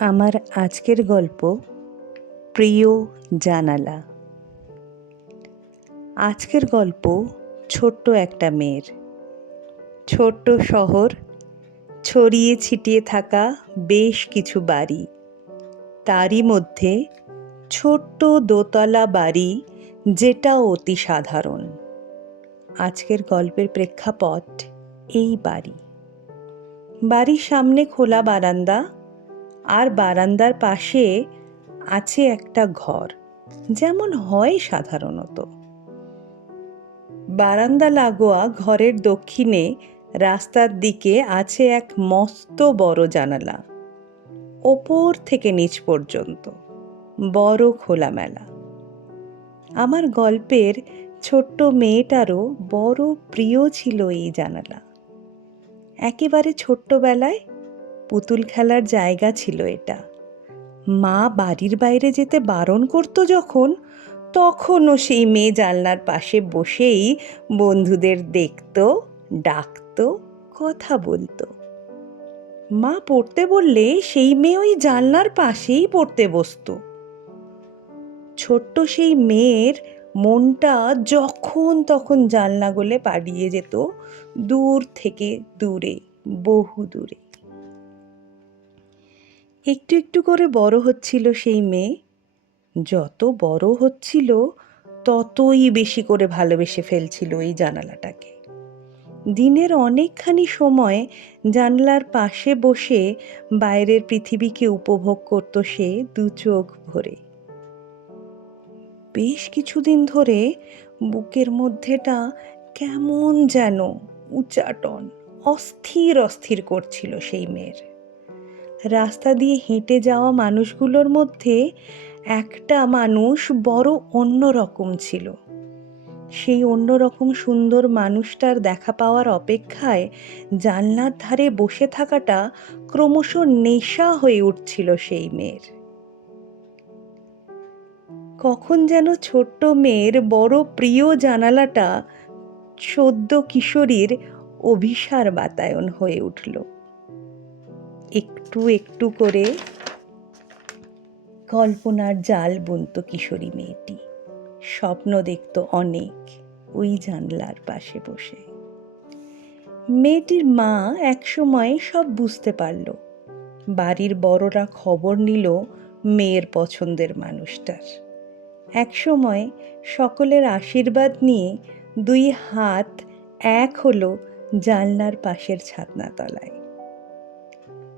আমার আজকের গল্প প্রিয় জানালা। আজকের গল্প ছোট্ট একটা মেয়ের। ছোট্ট শহর, ছড়িয়ে ছিটিয়ে থাকা বেশ কিছু বাড়ি, তারই মধ্যে ছোট্ট দোতলা বাড়ি যেটা অতি সাধারণ। আজকের গল্পের প্রেক্ষাপট এই বাড়ি। বাড়ির সামনে খোলা বারান্দা, আর বারান্দার পাশে আছে একটা ঘর, যেমন হয় সাধারণত। বারান্দা লাগোয়া ঘরের দক্ষিণে রাস্তার দিকে আছে এক মস্ত বড় জানালা, ওপর থেকে নিচ পর্যন্ত বড় খোলামেলা। আমার গল্পের ছোট্ট মেয়েটারও বড় প্রিয় ছিল এই জানালা। একেবারে ছোট্টবেলায় পুতুল খেলার জায়গা ছিল এটা। মা বাড়ির বাইরে যেতে বারণ করতো যখন, তখনও সেই মেয়ে জানলার পাশে বসেই বন্ধুদের দেখতো, ডাকতো, কথা বলতো। মা পড়তে বললে সেই মেয়ে ওই জানলার পাশেই পড়তে বসতো। ছোট্ট সেই মেয়ের মনটা যখন তখন জানলা গলে পালিয়ে যেত দূর থেকে দূরে, বহু দূরে। একটু একটু করে বড় হচ্ছিল সেই মেয়ে। যত বড় হচ্ছিল ততই বেশি করে ভালোবেসে ফেলছিল এই জানালাটাকে। দিনের অনেকখানি সময় জানলার পাশে বসে বাইরের পৃথিবীকে উপভোগ করত সে দু চোখ ভরে। বেশ কিছুদিন ধরে বুকের মধ্যেটা কেমন যেন উচাটন, অস্থির অস্থির করছিল সেই মেয়ের। রাস্তা দিয়ে হেঁটে যাওয়া মানুষগুলোর মধ্যে একটা মানুষ বড় অন্যরকম ছিল। সেই অন্যরকম সুন্দর মানুষটার দেখা পাওয়ার অপেক্ষায় জানলার ধারে বসে থাকাটা ক্রমশ নেশা হয়ে উঠছিল সেই মেয়ের। কখন যেন ছোট্ট মেয়ের বড় প্রিয় জানালাটা সদ্য কিশোরীর অভিসার বাতায়ন হয়ে উঠল। একটু একটু করে কল্পনার জাল বুনত কিশোরী মেয়েটি। স্বপ্ন দেখত অনেক ওই জানলার পাশে বসে। মেয়েটির মা একসময় সব বুঝতে পারল। বাড়ির বড়রা খবর নিল মেয়ের পছন্দের মানুষটার। একসময় সকলের আশীর্বাদ নিয়ে দুই হাত এক হলো জানলার পাশের ছাদনাতলায়।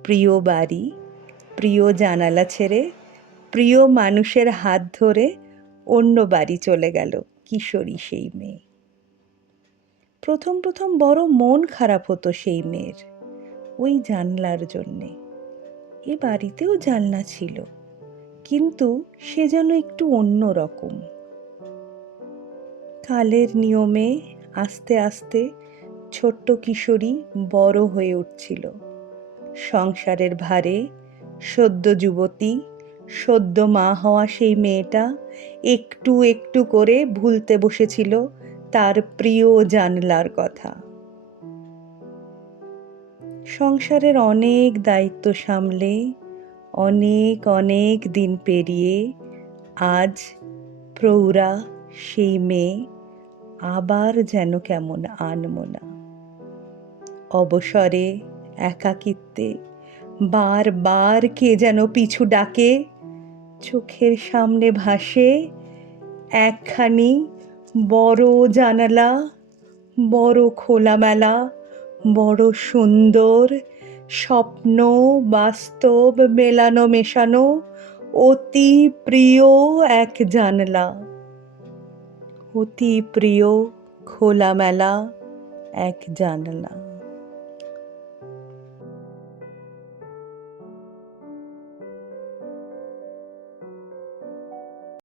প্রিয় বাড়ি, প্রিয় জানালা ছেড়ে, প্রিয় মানুষের হাত ধরে অন্য বাড়ি চলে গেল কিশোরী সেই মেয়ে। প্রথম প্রথম বড় মন খারাপ হতো সেই মেয়ের ওই জানলার জন্যে। এ বাড়িতেও জানলা ছিল, কিন্তু সে যেন একটু অন্য রকম। কালের নিয়মে আস্তে আস্তে ছোট্ট কিশোরী বড় হয়ে উঠছিল। সংসারের ভারে সদ্য যুবতী, সদ্য মা হওয়া সেই মেয়েটা একটু একটু করে ভুলতে বসেছিল তার প্রিয় জানলার কথা। সংসারের অনেক দায়িত্ব সামলে অনেক অনেক দিন পেরিয়ে আজ প্রৌঢ়া সেই মেয়ে আবার যেন কেমন আনমনা। অবসরে, একাকিত্বে বারবার কে যেন পিছু ডাকে। চোখের সামনে ভাসে একখানি বড় জানালা, বড় খোলামেলা, বড় সুন্দর, স্বপ্ন বাস্তব মেলানো মেশানো অতি প্রিয় এক জানলা, অতি প্রিয় খোলামেলা এক জানলা।